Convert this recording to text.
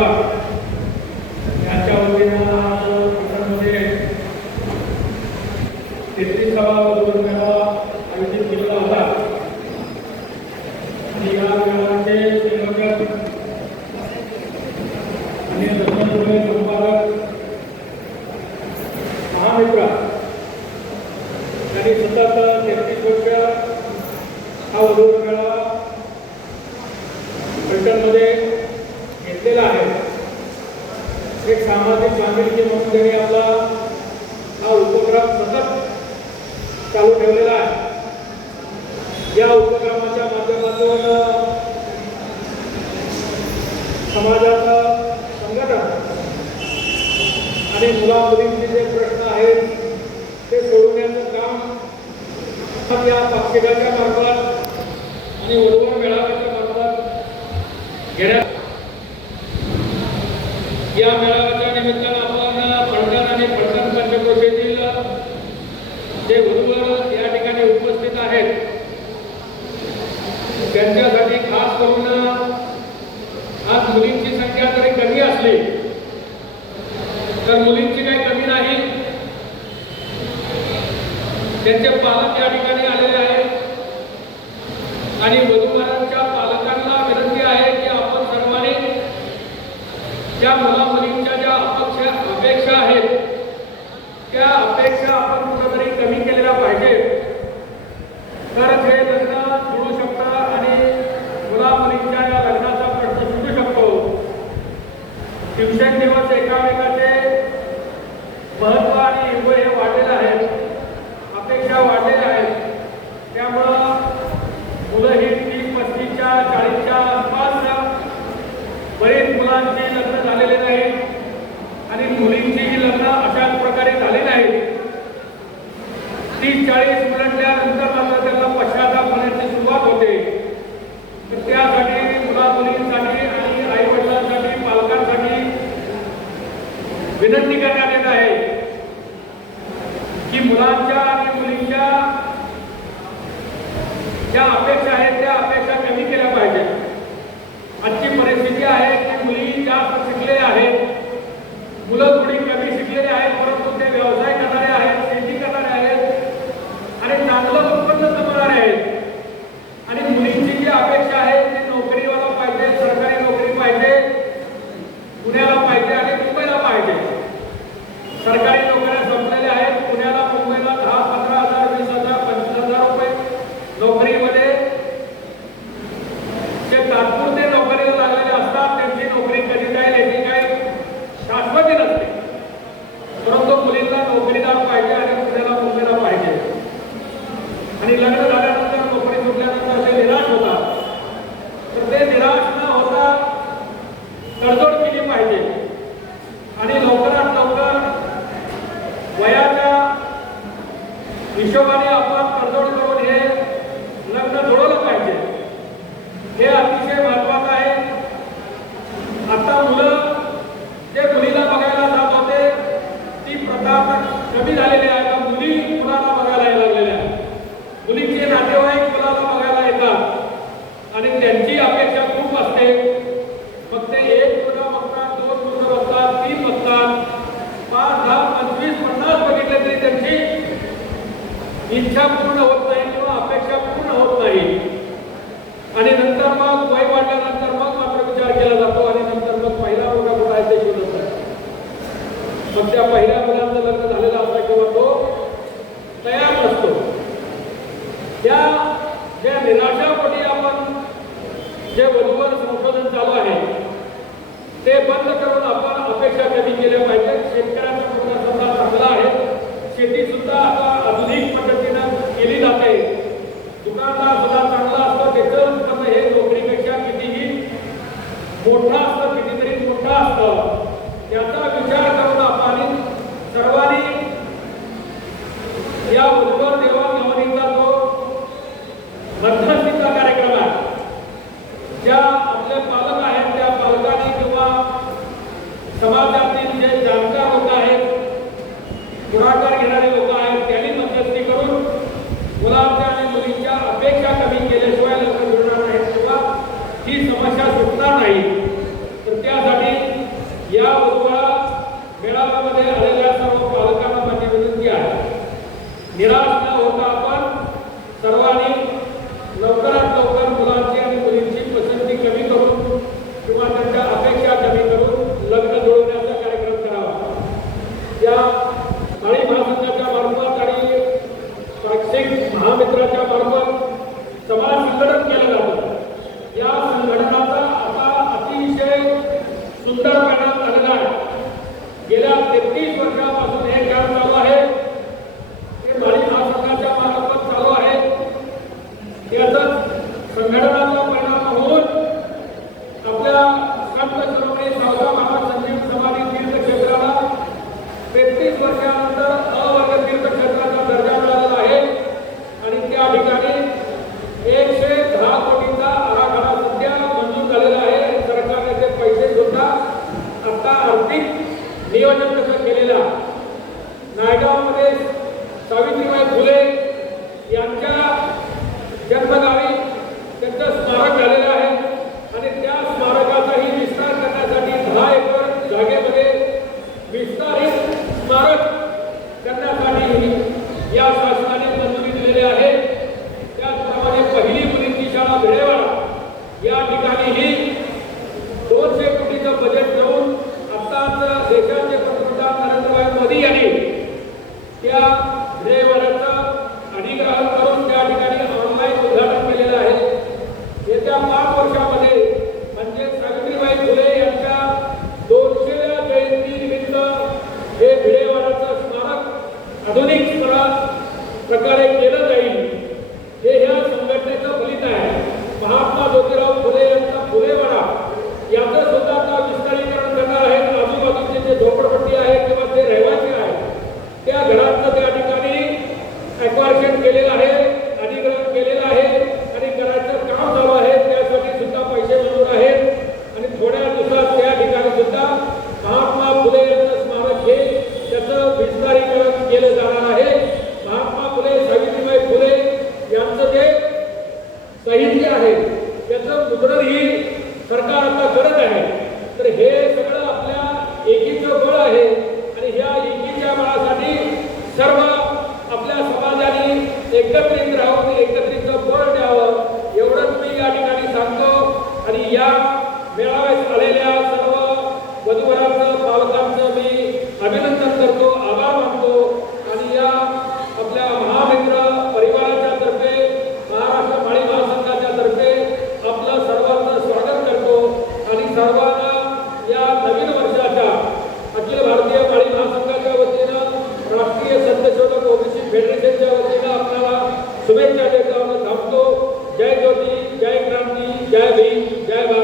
विभाग यांच्या वतीनं आज पटणमध्ये तेहतीसावा वधू मेळावा आयोजित केलेला होता. आणि या मेळाव्याचे संयोजक आणि संपादक सतत तेहतीस वर्ष हा वधू मेळावा फलटणमध्ये घेतलेला आहे. एक सामाजिक बांधिलकी म्हणून त्यांनी आपला हा उपक्रम सतत चालू ठेवलेला आहे. या उपक्रमाच्या माध्यमातून समाजाचं संघटन आणि मुला मुलींचे जे प्रश्न आहेत ते सोडवण्याचं काम या पक्षिकाच्या मार्फत आणि वधूवर मेळाव्याच्या मार्फत घेण्यात या मेळाव्याच्या निमित्तानं आपण फलटण आणि फलटण पंचक्रोशीतील जे वधूवर या ठिकाणी उपस्थित आहेत त्यांच्यासाठी खास करून आज मुलींची संख्या जरी कमी असली तर मुलींची काही कमी नाही. त्यांचे पालक या ठिकाणी आलेले आहेत. आणि वधूवरांच्या पालकांना विनंती आहे की आपण सर्वांनी ज्या मुला मुलींच्या ज्या अपेक्षा अपेक्षा आहेत त्या अपेक्षा आपण कुठेतरी कमी केलेल्या पाहिजे तर हे लग्न जुळू शकतं आणि मुला मुलींच्या या लग्नाचा प्रश्न सुटू शकतो. दिवसेंदिवस एकामेकाचे महत्त्व आणि हिंग हे वाढलेलं आहे अपेक्षा वाढलेल्या आहेत. त्यामुळं मुलं ही तीस पस्तीसच्या चाळीसच्या आसपास बरेच मुलांची लग्न झालेले नाहीत आणि मुलींचीही लग्न अशाच प्रकारे झाले नाहीत तीस चाळीस म्हटल्यानंतर मात्र त्यांना पश्चाताप होण्याची सुरुवात होते. तर त्यासाठी मुला मुलींसाठी आणि आई वडिलांसाठी पालकांसाठी विनंती करण्यात येत आहे की मुलांच्या आणि मुलींच्या ज्या अपेक्षा आहेत त्या अपेक्षा कमी केल्या पाहिजेत आजची परिस्थिती आहे की मुली जास्त शिकलेले आहेत मुलं थोडी कमी शिकलेली आहेत परंतु ते व्यवसाय करणारे आहेत शेती करणारे आहेत आणि चांगलं उत्पन्न कमवणारे आहेत आणि मुलींची जी अपेक्षा आहे ती नोकरीवाला पाहिजे सरकारी नोकरी पाहिजे पुण्याला पाहिजे आणि मुंबईला पाहिजे सरकारी नोकऱ्या संपलेल्या आहेत पुण्याला मुंबईला दहा पंधरा हजार वीस हजार पंचवीस हजार रुपये नोकरीमध्ये जे तात्पुरते नोकरीला लागलेले असतात त्यांची नोकरी कधी जाईल याची काही शाश्वती नसते परंतु मुलींना नोकरीदार पाहिजे आणि पुण्याला मुंबईला पाहिजे आणि लग्न झाल्यानंतर नोकरी सुटल्यानंतर ते निराश होतात तर ते निराश न होता तडजोड केली पाहिजे आणि लवकरात लवकर वयाच्या हिशोबाने आपण तडजोड करून हे लग्न जोडवलं पाहिजे. हे अतिशय महत्वाचं आहे. आता मुलं जे मुलीला बघायला जात होते ती प्रथा कमी झालेली आहे. आता मुली मुलाला बघायला यायला लागलेल्या आहेत. मुलीचे नातेवाईक मुलाला बघायला येतात. आणि त्यांची अपेक्षा खूप असते मग ते एक मुलगा बघतात दोन मुलं बघतात तीन बघतात पाच दहा पंचवीस पन्नास बघितले तरी त्यांची इच्छा पूर्ण होत नाही किंवा अपेक्षा पूर्ण होत नाही. आणि नंतर मग वय वाढल्यानंतर मग मात्र विचार केला जातो आणि नंतर मग पहिला मुलगा कुठं आहे ते शोधत मग त्या पहिल्या मुलांचं लग्न झालेलं असतं किंवा तो तयार नसतो. त्या ज्या निराशापोटी आपण जे वधूवर संशोधन चालू आहे ते बंद करून आपण अपेक्षा कधी केल्या पाहिजेत? शेतकऱ्यांचा पूर्ण सुद्धा चांगला आहे. शेती का नाही तर त्यासाठी या उद्या मेळाव्यामध्ये आलेल्या सर्व पालकांना माझी विनंती आहे. निराश नियोजन कसं केलेला नायगावमध्ये सावित्रीबाई फुले यांच्या जन्मगावी त्यांचं स्मारक झालेलं आहे. आणि त्या स्मारकाचाही विस्तार करण्यासाठी दहा एकर जागेमध्ये विस्तार देशाचे पंतप्रधान नरेंद्रभाई मोदी यांनी त्या रेवराचं अधिग्रहण करून त्या ठिकाणी ऑनलाईन उद्घाटन केलेलं आहे. येत्या पाच वर्षामध्ये म्हणजे सावित्रीबाई फुले यांच्या दोनशे जयंतीनिमित्त हे भिडेवाराचं स्मारक आधुनिक प्रकारे केलं जाईल. केलं जाणार आहे. महात्मा फुले सावित्रीबाई फुले यांचं जे साहित्य आहे त्याचं मुद्रण ही सरकार आता करत आहे. तर हे सगळं आपल्या एकीचं बळ आहे आणि ह्या एकीच्या बळासाठी सर्व आपल्या समाजाने एकत्रित राहून एकत्र शुभेच्छा देत थांबतो. जय ज्योती जय क्रांती जय भीम जय भारत.